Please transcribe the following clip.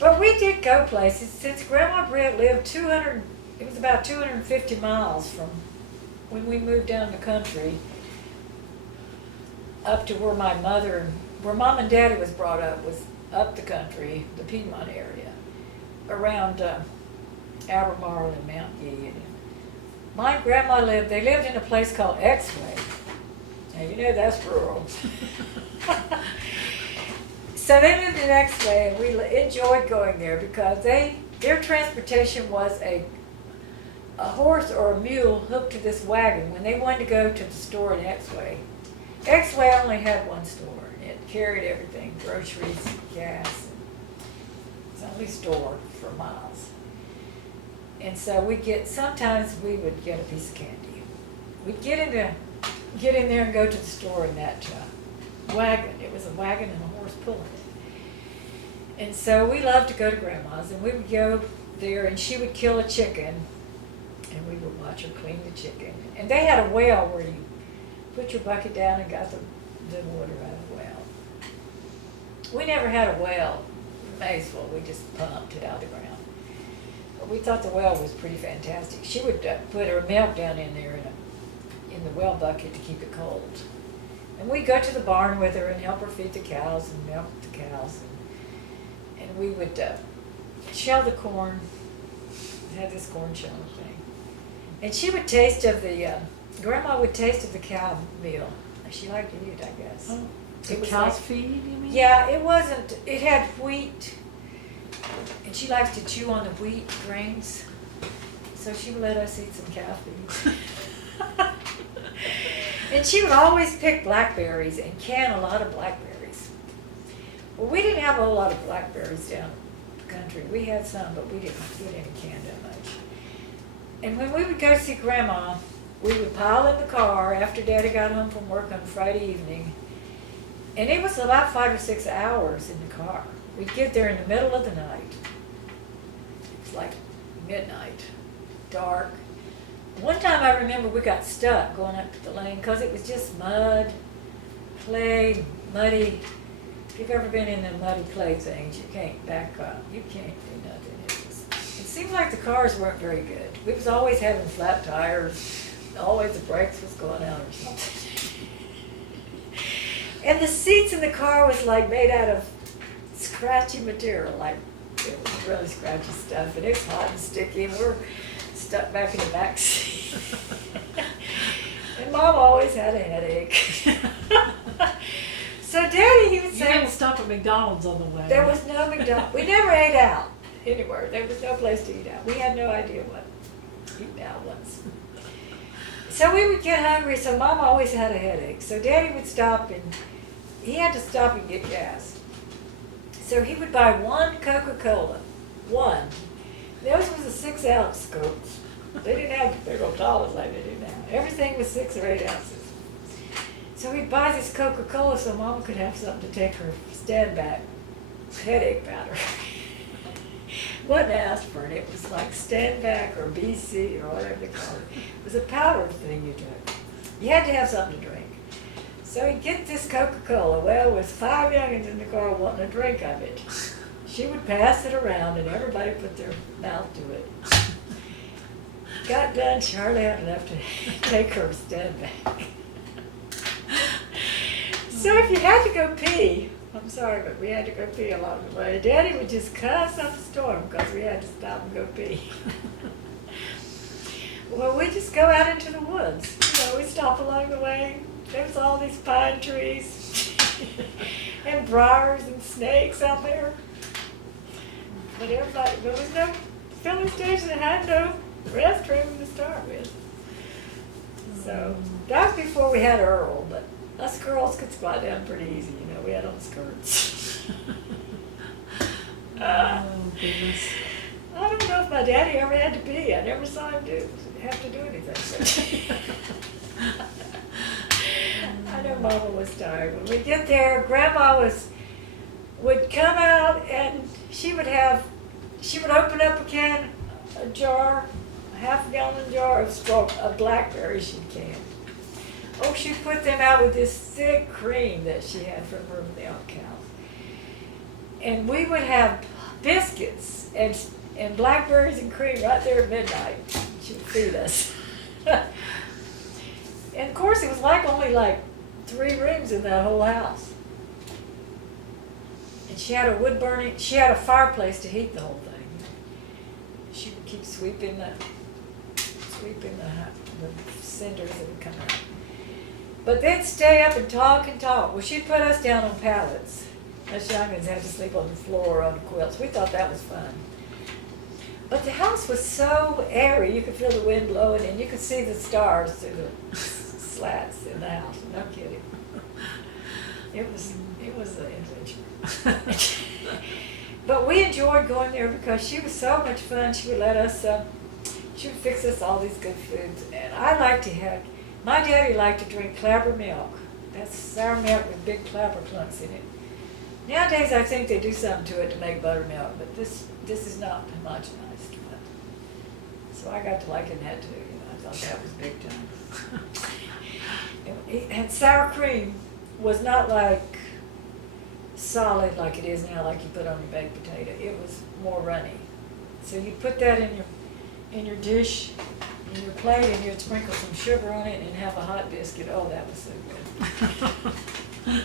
But we did go places since Grandma Brett lived 200. It was about 250 miles from when we moved down the country up to where my mother, where Mom and Daddy was brought up, was up the country, the Piedmont area, around Albemarle and Mount Gilead. My grandma they lived in a place called X-Way. Now, you know that's rural. So they lived in X-Way, and we enjoyed going there because their transportation was a horse or a mule hooked to this wagon when they wanted to go to the store in X-Way. X-Way only had one store. It carried everything, groceries, gas. It's the only store for miles. And so sometimes we would get a piece of candy. We'd get in there and go to the store in that wagon. It was a wagon and a horse pulling it. And so we loved to go to Grandma's, and we would go there, and she would kill a chicken, and we would watch her clean the chicken. And they had a well where you put your bucket down and got the water out of the well. We never had a well in Maysville. We just pumped it out of the ground. But we thought the well was pretty fantastic. She would put her milk down in there in the well bucket to keep it cold. And we'd go to the barn with her and help her feed the cows and milk the cows. And we would shell the corn, have this corn shelling thing. And she would taste of Grandma would taste of the cow meal. She liked to eat it, I guess. Oh, it was cow's like, feed, you mean? Yeah, it had wheat, and she likes to chew on the wheat grains, so she would let us eat some cow feed. And she would always pick blackberries and can a lot of blackberries. Well, we didn't have a whole lot of blackberries down the country. We had some, but we didn't can that much. And when we would go see Grandma, we would pile in the car after Daddy got home from work on Friday evening, and it was about 5 or 6 hours in the car. We'd get there in the middle of the night. It's like midnight, dark. One time I remember we got stuck going up the lane because it was just mud, clay, muddy. If you've ever been in the muddy clay things, you can't back up. You can't do nothing. It seemed like the cars weren't very good. We was always having flat tires. Always the brakes was going out or something. And the seats in the car was like made out of scratchy material, like it was really scratchy stuff, and it's hot and sticky, and we're stuck back in the back seat. And Mom always had a headache. So Daddy, he would say, you didn't stop at McDonald's on the way. There was no McDonald's. We never ate out anywhere. There was no place to eat out. We had no idea what eating out was. So we would get hungry, so Mom always had a headache. So Daddy would stop, and he had to stop and get gas. So he would buy one Coca-Cola, one. Those was a 6-ounce scopes. They didn't have big old dollars like they do now. Everything was 6 or 8 ounces. So he'd buy this Coca-Cola so Mom could have something to take her stand back headache powder. Wasn't aspirin, it was like stand back or BC or whatever they call it. It was a powder thing you took. You had to have something to drink. So he'd get this Coca-Cola. Well, with 5 youngins in the car wanting a drink of it, she would pass it around and everybody put their mouth to it. Got done, she hardly had enough to take her stand back. So if you had to go pee, I'm sorry, but we had to go pee along the way. Daddy would just cuss up a storm because we had to stop and go pee. Well, we just go out into the woods. We stop along the way. There's all these pine trees and briars and snakes out there. But there was no filling station that had no restroom to start with. So that was before we had Earl, but us girls could squat down pretty easy, we had on skirts. Oh, goodness. I don't know if my daddy ever had to pee. I never saw him have to do anything. I know Mama was tired. When we get there, Grandma would come out and she would open up a jar, a half-gallon jar of blackberries she'd canned. Oh, she'd put them out with this thick cream that she had from her milk cows. And we would have biscuits and blackberries and cream right there at midnight. She would feed us. And of course, it was only 3 rooms in that whole house. And she had she had a fireplace to heat the whole thing. She would keep sweeping the cinders that would come out. But they'd stay up and talk and talk. Well, she'd put us down on pallets. Us youngins had to sleep on the floor or on the quilts. We thought that was fun. But the house was so airy, you could feel the wind blowing and you could see the stars through the slats in the house. No kidding. It was an adventure. But we enjoyed going there because she was so much fun. She would let us, she would fix us all these good foods. And my daddy liked to drink clabber milk. That's sour milk with big clabber clumps in it. Nowadays I think they do something to it to make buttermilk, but this is not homogenized. So I got to liking that too. I thought that was big time. And sour cream was not solid like it is now, like you put on your baked potato. It was more runny. So you put that in your dish, in your plate, and you'd sprinkle some sugar on it and have a hot biscuit. Oh, that was so good.